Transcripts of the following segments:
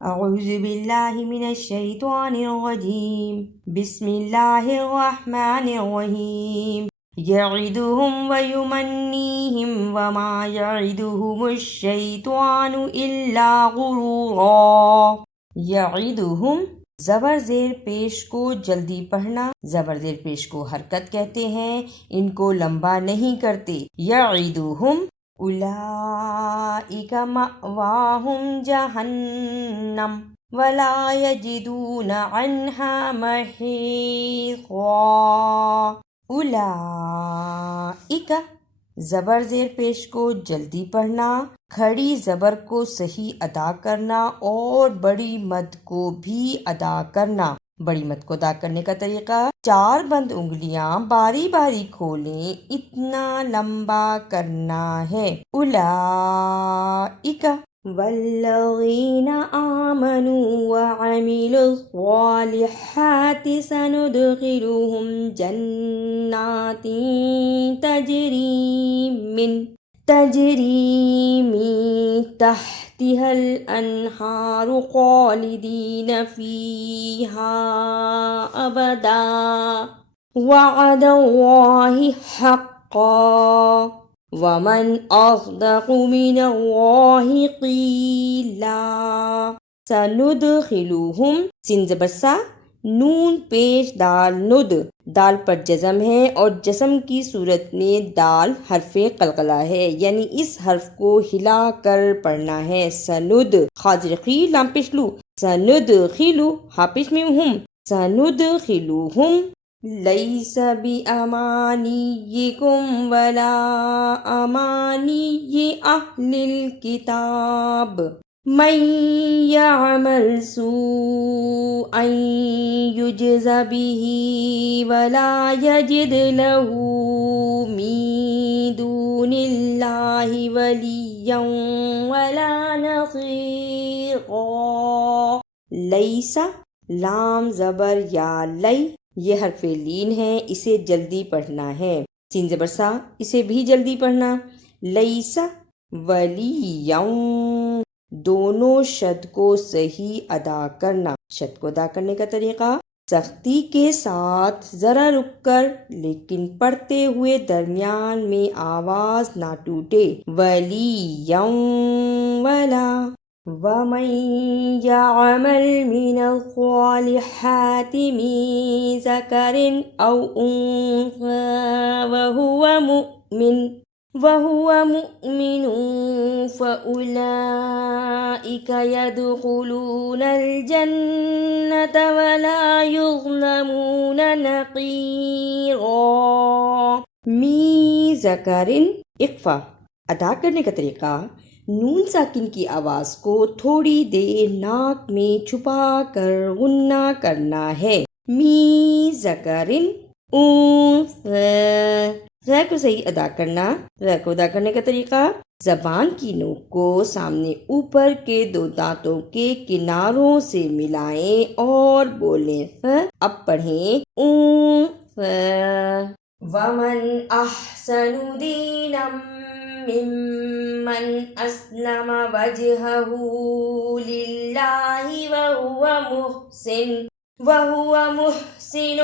اعوذ باللہ من الشیطان الرجیم بسم اللہ الرحمن الرحیم یعدہم ویمنیہم وما یعدہم الشیطان الا غرورا۔ یعدہم زبر زیر پیش کو جلدی پڑھنا، زبر زیر پیش کو حرکت کہتے ہیں، ان کو لمبا نہیں کرتے۔ یعدہم اولئک مأواہم جہنم ولا یجدون عنہا محیصا۔ اولئک زبر زیر پیش کو جلدی پڑھنا، کھڑی زبر کو صحیح ادا کرنا اور بڑی مد کو بھی ادا کرنا۔ بڑی مد کو ادا کرنے کا طریقہ، 4 بند انگلیاں باری باری کھولیں، اتنا لمبا کرنا ہے۔ اولئک والذین آمنوا وعملوا الصالحات سندخلهم جنات تجری من تحتها الانہار خالدین فیہا ابدا وعد اللہ حقا ومن اصدق من اللہ قیلا۔ سندخلہم سین زبر سا، نون پیش دال ند، دال پر جزم ہے اور جسم کی صورت میں دال حرف قلقلہ ہے، یعنی اس حرف کو ہلا کر پڑھنا ہے۔ سند خاجرقی لام پیش لو، سند خلو ہا پیش میں ہم، سند خلوہم لیس بامانیکم ولا امانی اہل الکتاب من یعمل سوءا یجز به ولا یجد له من دون اللہ ولیا ولا نصیرا۔ لیسا لام زبر یا لی، یہ حرف لین ہے، اسے جلدی پڑھنا ہے۔ سین زبر سا، اسے بھی جلدی پڑھنا۔ لیسا ولییا، دونوں شد کو صحیح ادا کرنا۔ شد کو ادا کرنے کا طریقہ، سختی کے ساتھ ذرا رک کر لیکن پڑھتے ہوئے درمیان میں آواز نہ ٹوٹے۔ ولییا ولا ومن یعمل من الصالحات من ذکر او انثی وهو مؤمن فأولئك يدخلون الجنة ولا يظلمون نقيرا۔ می ذکرن اقفا، ادا کرنے کا طریقہ، نون ساکن کی آواز کو تھوڑی دیر ناک میں چھپا کر غنہ کرنا ہے۔ می ذکرن انثی، ر کو صحیح ادا کرنا۔ ر کو ادا کرنے کا طریقہ، زبان کی نوک کو سامنے اوپر کے 2 دانتوں کے کناروں سے ملائیں اور بولیں ف۔ اب پڑھیں ومن احسن دینا ممن اسلم وجهه للہ وهو محسن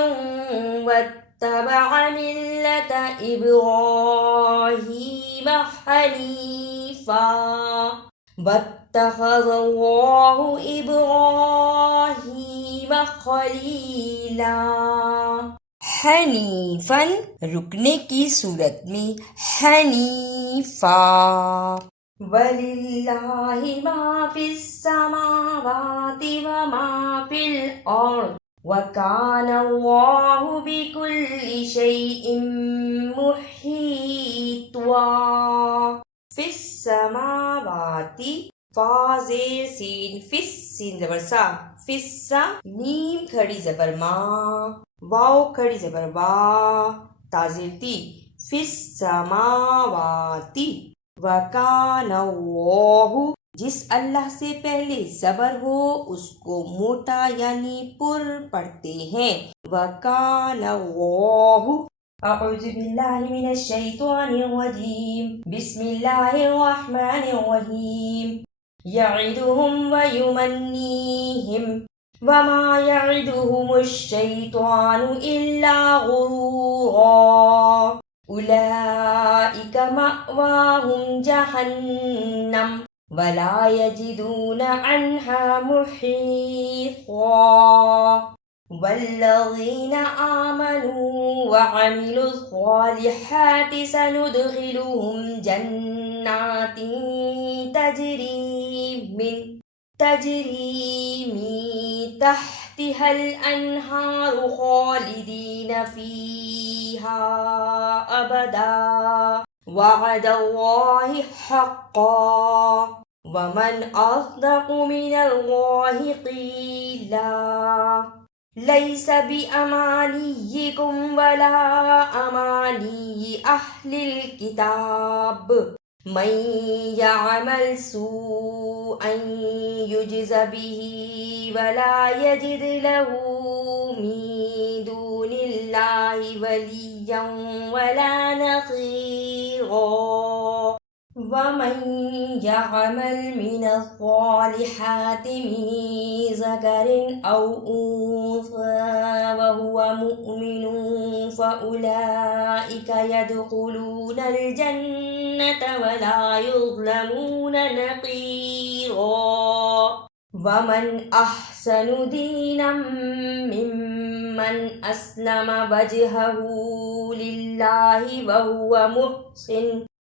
واتبع ملة إبراهيم حنيفا واتخذ الله إبراهيم خليلا۔ حنیفاً رکنے کی صورت میں حنیفا۔ وَلِلَّهِ مَا فِي السَّمَاوَاتِ وَمَا فِي الْأَرْضِ وَكَانَ اللَّهُ بِكُلِّ شَيْءٍ مُحِيطًا۔ فِي السَّمَاوَاتِ، فا زیر سین، فِس سین زبر سا، فِسا میم کھڑی زبر ما، واو کھڑی زبر وا، تا زیر تی، فِي السَّمَاوَاتِ۔ وَكَانَ اللَّهُ، جس اللہ سے پہلے زبر ہو اس کو موٹا یعنی پر پڑھتے ہیں۔ وَكَانَ اللَّهُ، اعوذ باللہ من الشیطان الرجیم بسم اللہ الرحمن الرحیم يعدهم ويمنيهم وما يعدهم الشيطان إلا غرورا أولئك مأواهم جهنم ولا يجدون عنها محيصا والذين آمنوا وعملوا الصالحات سندخلهم جنات تجري من تحتها الأنهار خالدين فيها أبدا وعد الله حقا ومن أصدق من الله قيلا ليس بأمانيكم ولا أماني أهل الكتاب من يعمل سوءا يجز به ولا يجد له من دون الله وليا ولا نصيرا ومن يعمل من الصالحات من ذكر أو أنثى وهو مؤمن فأولئك يدخلون الجنة ولا يظلمون نقيرا ومن أحسن دينا ممن أسلم وجهه لله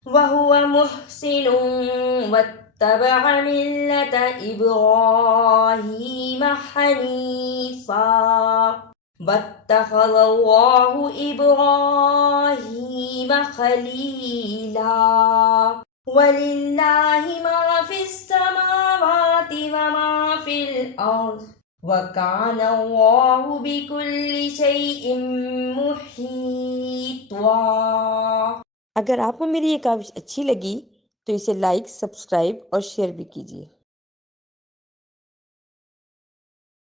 وهو محسن واتبع ملة إبراهيم حنيفا واتخذ الله إبراهيم خليلا ولله ما في السماوات وما في الأرض وكان الله بكل شيء محيطا۔ اگر آپ کو میری یہ کاوش اچھی لگی تو اسے لائک، سبسکرائب اور شیئر بھی کیجیے۔